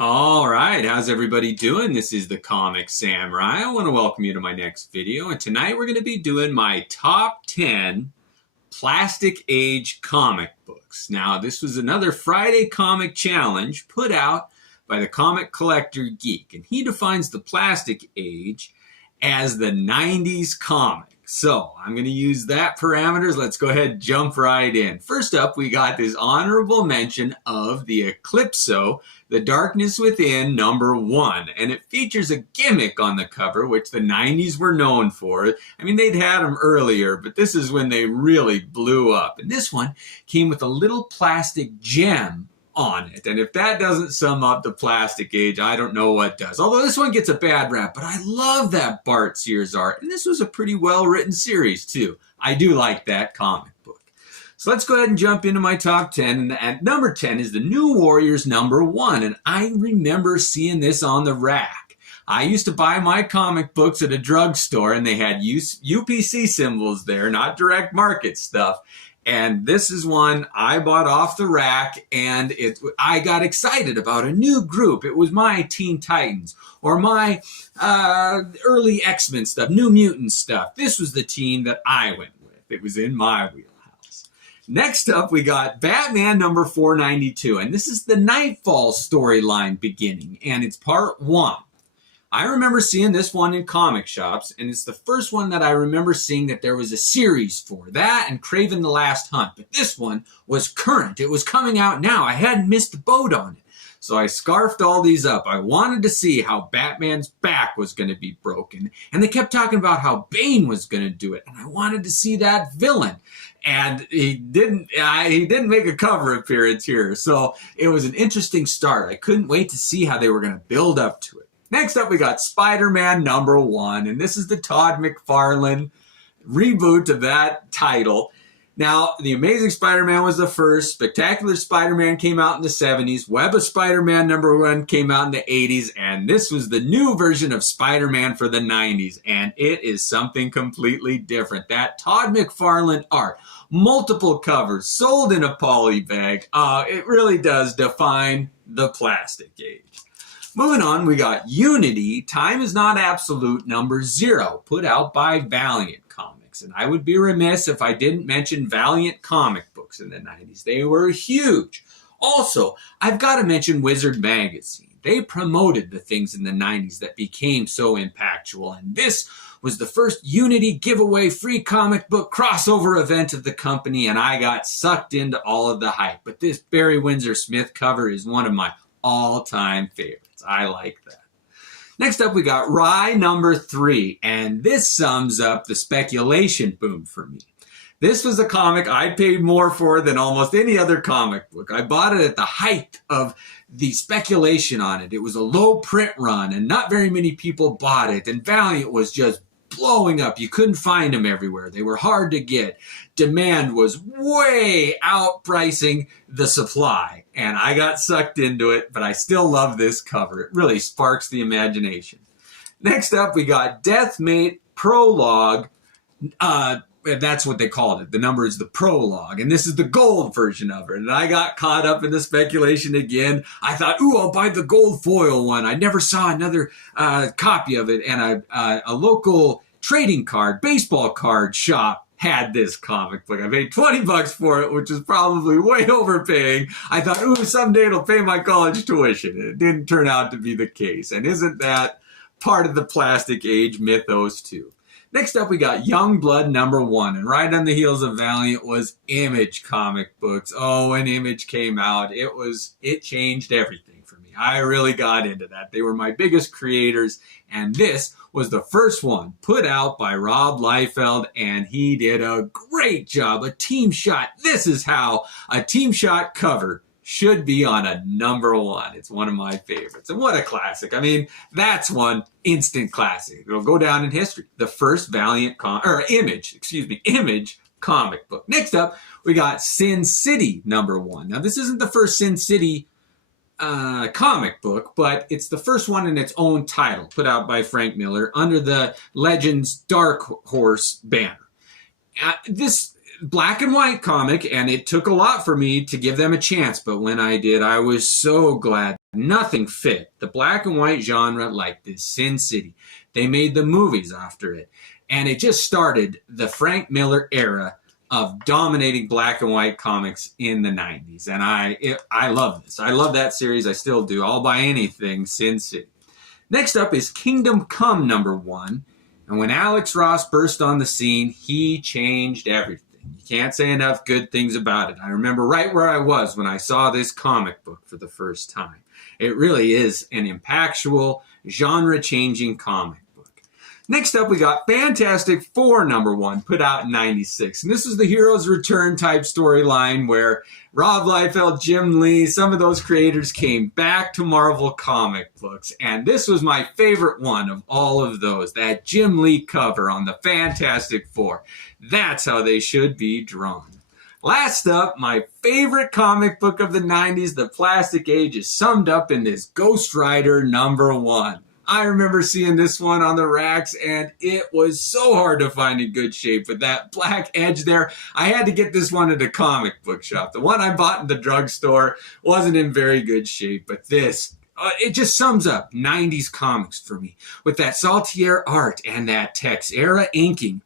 All right, how's everybody doing? This is the Comic Samurai. I want to welcome you to my next video, and tonight we're going to be doing my top 10 plastic age comic books. Now, this was another Friday comic challenge put out by the comic collector Geek, and he defines the plastic age as the 90s comic. So I'm going to use that parameters. Let's go ahead and jump right in. First up, we got this honorable mention of the Eclipso, The Darkness Within, #1. And it features a gimmick on the cover, which the 90s were known for. I mean, they'd had them earlier, but this is when they really blew up. And this one came with a little plastic gem on it. And if that doesn't sum up the plastic age, I don't know what does. Although this one gets a bad rap, but I love that Bart Sears art. And this was a pretty well-written series, too. I do like that comic book. So let's go ahead and jump into my top 10. And at number 10 is the New Warriors #1. And I remember seeing this on the rack. I used to buy my comic books at a drugstore, and they had UPC symbols there, not direct market stuff. And this is one I bought off the rack, and I got excited about a new group. It was my Teen Titans or my early X-Men stuff, New Mutant stuff. This was the team that I went with. It was in my wheelhouse. Next up, we got Batman #492, and this is the Nightfall storyline beginning, and it's part 1. I remember seeing this one in comic shops, and it's the first one that I remember seeing that there was a series for. That and Kraven the Last Hunt. But this one was current. It was coming out now. I hadn't missed the boat on it. So I scarfed all these up. I wanted to see how Batman's back was going to be broken. And they kept talking about how Bane was going to do it. And I wanted to see that villain. And he didn't make a cover appearance here. So it was an interesting start. I couldn't wait to see how they were going to build up to it. Next up, we got SpiderMan #1, and this is the Todd McFarlane reboot of that title. Now, The Amazing Spider-Man was the first. Spectacular Spider-Man came out in the 70s. Web of Spider-Man #1 came out in the 80s, and this was the new version of Spider-Man for the 90s, and it is something completely different. That Todd McFarlane art, multiple covers, sold in a poly bag, it really does define the plastic age. Moving on, we got Unity, Time is Not Absolute #0, put out by Valiant Comics. And I would be remiss if I didn't mention Valiant comic books in the 90s. They were huge. Also, I've got to mention Wizard Magazine. They promoted the things in the 90s that became so impactful. And this was the first Unity giveaway free comic book crossover event of the company. And I got sucked into all of the hype. But this Barry Windsor Smith cover is one of my all-time favorites. I like that. Next up, we got Rye #3, and this sums up the speculation boom for me. This was a comic I paid more for than almost any other comic book. I bought it at the height of the speculation on it. It was a low print run, and not very many people bought it, and Valiant was just blowing up. You couldn't find them everywhere. They were hard to get. Demand was way outpricing the supply, and I got sucked into it, but I still love this cover. It really sparks the imagination. Next up, we got Deathmate Prologue. That's what they called it. The number is the prologue, and this is the gold version of it. And I got caught up in the speculation again. I thought, ooh, I'll buy the gold foil one. I never saw another copy of it, and a local trading card, baseball card shop had this comic book. I paid $20 for it, which is probably way overpaying. I thought, ooh, someday it'll pay my college tuition. It didn't turn out to be the case. And isn't that part of the plastic age mythos too? Next up, we got Youngblood #1, and right on the heels of Valiant was Image comic books. Oh, when Image came out, it changed everything for me. I really got into that. They were my biggest creators, and this was the first one put out by Rob Liefeld, and he did a great job. A team shot. This is how a team shot cover should be on a #1. It's one of my favorites. And what a classic. I mean, that's one instant classic. It'll go down in history. The first Image comic book. Next up, we got Sin City #1. Now, this isn't the first Sin City comic book, but it's the first one in its own title, put out by Frank Miller under the Legends Dark Horse banner. This black and white comic, and it took a lot for me to give them a chance, but when I did, I was so glad Nothing fit the black and white genre like this Sin City. They made the movies after it. And it just started the Frank Miller era of dominating black and white comics in the 90s. And I love this. I love that series. I still do. I'll buy anything Sin City. Next up is Kingdom Come #1. And when Alex Ross burst on the scene, he changed everything. You can't say enough good things about it. I remember right where I was when I saw this comic book for the first time. It really is an impactful, genre-changing comic book. Next up, we got Fantastic Four #1, put out in '96. And this was the Heroes Return type storyline where Rob Liefeld, Jim Lee, some of those creators came back to Marvel comic books. And this was my favorite one of all of those, that Jim Lee cover on the Fantastic Four. That's how they should be drawn. Last up, my favorite comic book of the 90s, The Plastic Age, is summed up in this Ghost Rider #1. I remember seeing this one on the racks, and it was so hard to find in good shape with that black edge there. I had to get this one at a comic book shop. The one I bought in the drugstore wasn't in very good shape, but this, it just sums up 90s comics for me with that Saltier art and that Tex era inking.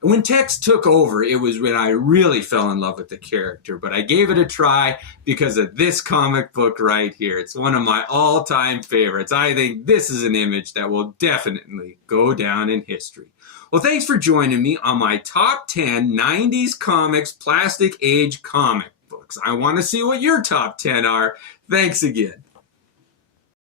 When Tex took over, it was when I really fell in love with the character, but I gave it a try because of this comic book right here. It's one of my all-time favorites. I think this is an image that will definitely go down in history. Well, thanks for joining me on my top 10 90s comics plastic age comic books. I want to see what your top 10 are. Thanks again.